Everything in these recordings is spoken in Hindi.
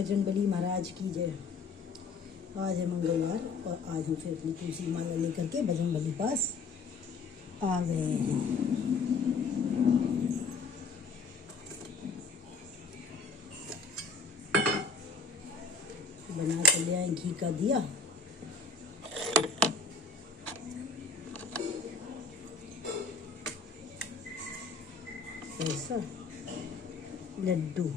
बजरंगबली महाराज की जय। आज है मंगलवार और आज हम फिर अपनी तुलसी माला लेकर के बजरंगबली पास आ गए हैं। बना कर ले आए घी का दिया। ऐसा लड्डू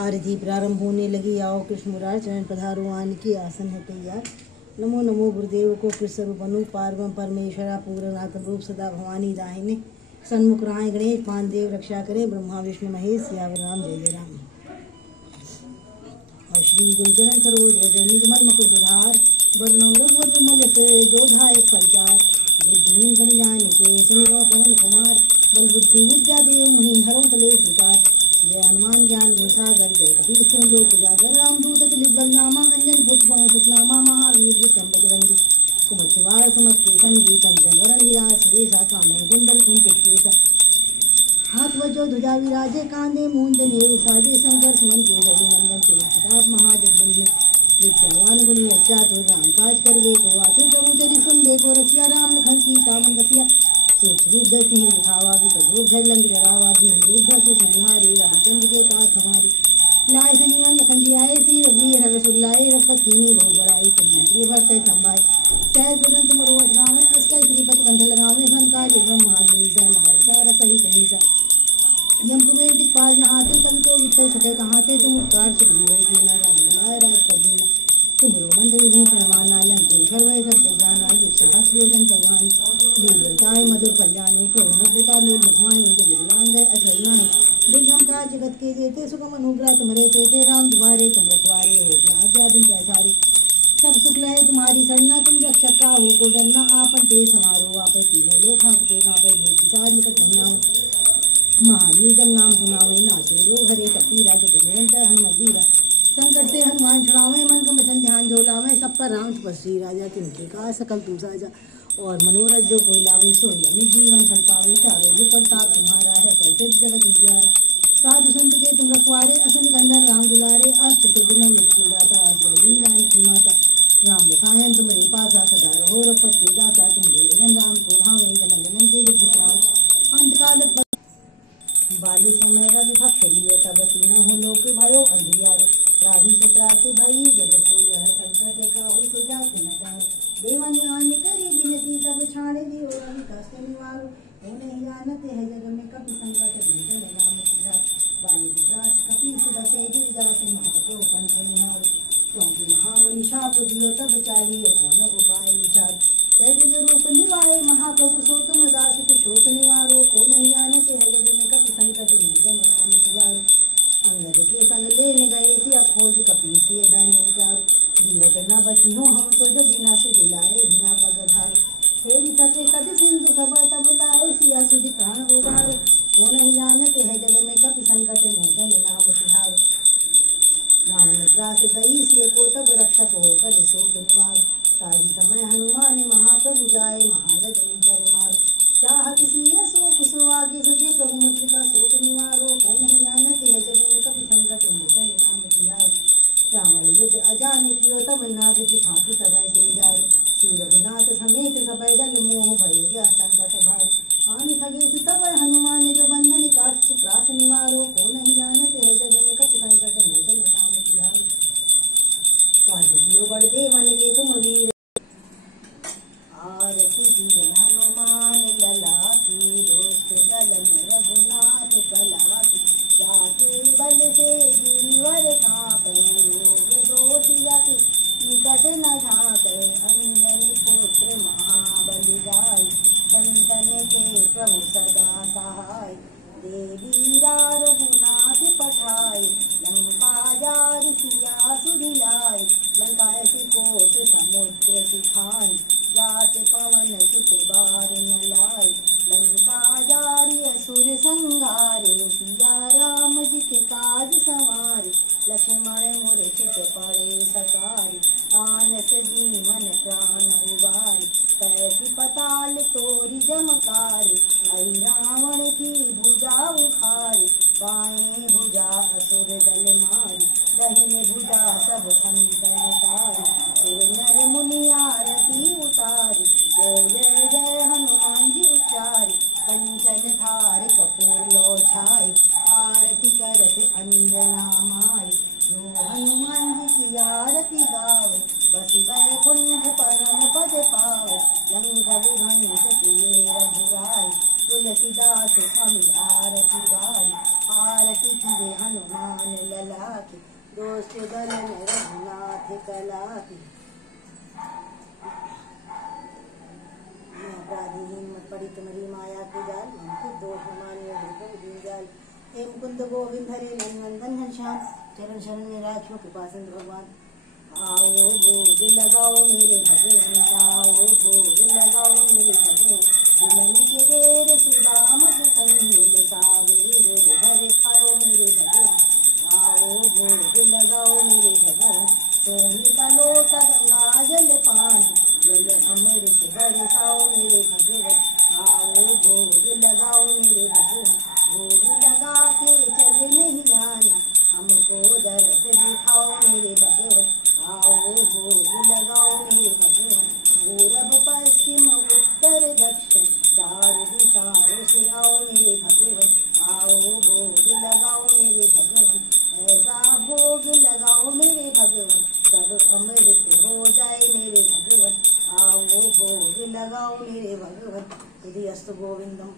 आरती प्रारंभ होने लगी। आओ कृष्ण मुरार चरण पधारो आन की आसन है तैयार। नमो नमो गुरुदेव को कृष्ण रूप अनु पार्वम परमेश्वरा पूर्णनाथ रूप सदा भवानी दाहिने सन्मुख राय गणेश पानदेव रक्षा करे ब्रह्मा विष्णु महेश सियावर राम जय जय राम। और श्री गुरुचरण सरोज रजय निजमल मकुर सुधार वर्णो रघुवर विमल से जोधा एक फलचार बुद्धिहीन धन जान के सुनिरो पवन कुमार बल बुद्धि विद्या देव मुनि हरौ कलेश विकार। जय हनुमान ज्ञान सागर जय कपीस तिहु लोक उजागर रामदूत अतुलित बलनामा अंजन भुज पवन सुतनामा महावीर विक्रम बजरंगी कुमति समस्ते संगी कंचन वरण विराज सुरेशा कानन कुंडल कुंचित केसा हाथ वजो ध्वजा विराजे कांधे मूंजने उसाजे शंकर सुमन के रघुनंदन के प्रताप महाजगबंधु विद्यावान गुणी चातुर राम काज करवे को आतुर प्रभु चरि सुन देखो रसिया राम लखन सीता मन बसिया सूक्ष्म रूप धर सिंह दिखावा भी रूप धर लंग जरावा भी रूप धर सुसंहारी रामचंद्र के काज हमारी लाए संजीवन लखन जी आए श्री रघुवीर हर रसुल्लाए रघुपत कीनी बहुत बड़ाई तुम मंत्री भरत संभाई सहज बदन तुम रोज गावे अस्कर श्रीपति कंठ लगावे संकार विक्रम महामुनि महारसार सहित हिंसा जम कुबेर दिखपाल जहाँ थे कवि को विठल सके कहाँ थे तुम उपकार सुग्रीव की न राम लाए राज प्रभु तुमरो मंत्र विभीषण माना लंकेश्वर वै सत्य जाना सहस्र योजन करवानी दीर्घताय मधुर कल्याणी प्रभु मुद्रिका मेल मुखवाणी जल बिलांग गए अचल नाई दुर्गम का जगत के जेते सुगम अनुग्रह तुम्हारे तेते राम दुआरे तुम रखवारे हो आज्ञा बिन पैसारे सब सुख लहे तुम्हारी सरना तुम रक्षक का हो को डरना आपन ते समारो आपे तीनों लोग हाँपते कांपे भूत सार निकट नहीं आओ महावीर जब नाम सुनावे नाचे रोग हरे कपीरा जब निरंतर हनुमत वीरा संकट से हनुमान छुड़ावे मन का वचन ध्यान झोलावे सब पर राम तपस्वी राजा तिनके का सकल तू साजा और मनोरथ जो कोई लावे सोई अमित जीवन फल पावे चारों युग प्रताप तुम्हारा है प्रसिद्ध जगत उजियारा साधु संत के तुम रखवारे असुन कंदन राम दुलारे अष्ट सिद्धि में मृत्यु दाता असवली नान की माता राम रसायन तुम्हारे पासा सदा रहो रघुपत के दाता तुम्हारे भजन राम को भावे जनन जनन के दुख विश्राम अंतकाल बाल्य समय रवि भक्ष लियो तब तीन हो लोक भयो अंधियारो राही सत्राते भाई जब कोई यह संकट का हो तो जाते न जाए देवन आने करे विनती तब छाड़े दियो रवि कष्ट निवारो वो नहीं जानते है जग में कभी संकट निकल नाम सिद्धार बाली विप्रास कपीस बसे गिरजाते महाको पंथ निहारो क्योंकि महामुनि शाप दियो तब चाहिए कौन उपाय विचार वैदिक रूप निवाए महाप्रभु सो तुम दास के शोक निवारो को नहीं जानते है जग में कभी संकट निकल नाम सिद्धार अंगद के संग लेने गए सिया खोज कपीस ये बहन विचार जीवत न बची हो हम तो जो बिना सुधि लाए बिना पगधार फेरी सके कभी सिंधु सब तब लाए सिया सुधि प्राण उबार वो नहीं जानते है जग में कभी संकट मोचन नाम तिहार राम निग्रास दई सिय को तब रक्षक होकर शोक निवार तारी समय हनुमान महाप्रभु जाए महारजनी कर मार चाहत सिय शोक सुवागे सजे प्रभु मुद्रिका शोक निवारो को नहीं जानते है जग में कभी संकट मोचन नाम तिहार रावण युद्ध अजाने कियो तब नाद की फांसी सबय से डारो श्री रघुनाथ समेत सबय दल मोह भय गया संकट भार आनि खगेश तब हनुमान जो बंधन काट सुप्रास निवारो को नहीं जानते है जग में कभी संकट मोचन नाम तिहार काजियो बड़ देवन के तुम वीर आरती की जय हनुमान लला की दोस्त दलन रघुनाथ कला की जाके बल से गिरिवर कांपे रोग दोष जाके निकट न झांके अंजनी पुत्र महाबली जाय संतन के प्रभु सदा सहाय देवीरा रघुनाथ पठाय लंका जार सिया सुधिलाय लंका ऐसी कोट समुद्र सिखाई जात पवन सुत बार न लाय लंका जारी असुर संहारे सिया राम जी के काज संवारे लक्ष्मण मूर्छित पड़े सकारे आनस जीवन प्राण उबारे कैसी पताल तोरी जमकारे आई रावण की भुजा उखारे बाएं भुजा असुर दल मारी दाहिने भुजा सब संतन तारी सुर नर मुनि आरती उतारी जय जय जय हनुमान जी उच्चारी कंचन थार कपूर लो छाई आरती करत अंजना माई जो हनुमान जी की आरती गावे बस बैकुंठ परम पद पावे लंका विध्वंस किए रघुराई तुलसीदास स्वामी आरती गाई आरती किए हनुमान लला की दोस्त दलन रघुनाथ कला की अपराधीन मत पड़ी तुम्हारी माया की जाल हमको दोष मानिए जाल हे मुकुंद गोविंद हरे नंदन घनश्याम चरण शरण में राखियो कृपा सिंधु भगवान आओ भोग लगाओ मेरे भगवान आओ भोग लगाओ मेरे भगवान दुल्हन के देर सुदाम कंदुल सावेर घर खाओ मेरे भगवान आओ भोग लगाओ मेरे भगवान सोने का लोटा गंगा जल पानी जल अमृत बरसाओ मेरे भगवान आओ भोग लगाओ मेरे भगवान भोग लगा के चले नहीं जाना हमको दरस दिखाओ मेरे भगवान आओ भोग लगाओ मेरे भगवान पूरब पश्चिम उत्तर दक्षिण चार दिशाओं से आओ मेरे भगवान आओ भोग लगाओ मेरे भगवान ऐसा भोग लगाओ मेरे भगवान सब अमृत हो जाए मेरे भगवान आओ भोग लगाओ मेरे भगवान यदि अस्तु गोविंदम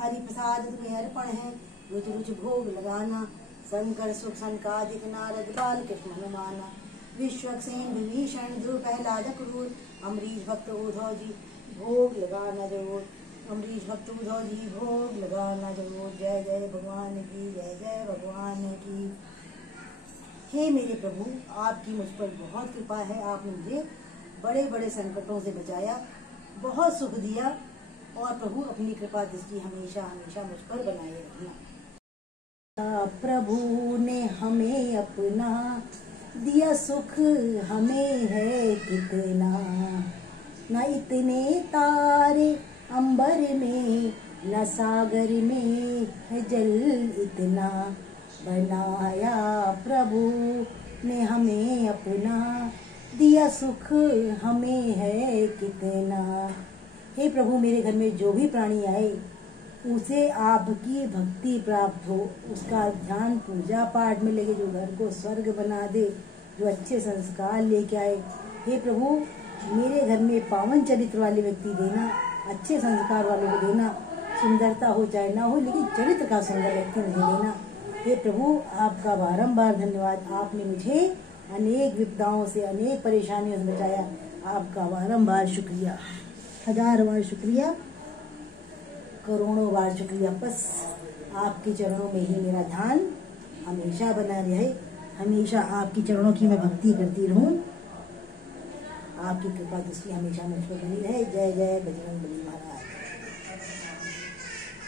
हरि प्रसाद तुम्हें अर्पण है रुचि रुचि भोग लगाना शंकर सुख संकादिक नारद बाल कृष्ण हनुमाना विश्वक्सेन विभीषण ध्रुव प्रहलाद क्रूर अमरीश भक्त उद्धव जी भोग लगाना जरूर अमरीश भक्त उद्धव जी भोग लगाना जरूर जय जय भगवान की जय जय भगवान की। हे मेरे प्रभु आपकी मुझ पर बहुत कृपा है आपने मुझे बड़े बड़े संकटों से बचाया बहुत सुख दिया और प्रभु अपनी कृपा दृष्टि हमेशा हमेशा मुझ पर बनाए रखना। प्रभु ने हमें अपना दिया सुख हमें है कितना न इतने तारे अंबर में न सागर में है जल इतना बनाया प्रभु ने हमें अपना दिया सुख हमें है कितना। हे प्रभु मेरे घर में जो भी प्राणी आए उसे आपकी भक्ति प्राप्त हो उसका ध्यान पूजा पाठ में लगे जो घर को स्वर्ग बना दे जो अच्छे संस्कार लेके आए। हे प्रभु मेरे घर में पावन चरित्र वाले व्यक्ति देना अच्छे संस्कार वालों को देना सुंदरता हो चाहे ना हो लेकिन चरित्र का सुंदर व्यक्ति नहीं देना। हे प्रभु आपका बारंबार धन्यवाद आपने मुझे अनेक विपदाओं से अनेक परेशानियों से बचाया आपका बारंबार शुक्रिया हजार बार शुक्रिया करोड़ों बार शुक्रिया। बस आपके चरणों में ही मेरा ध्यान हमेशा बना रहे हमेशा आपकी चरणों की मैं भक्ति करती रहूं आपकी कृपा दृष्टि हमेशा मुझ पर बनी रहे। जय जय बजरंग बली।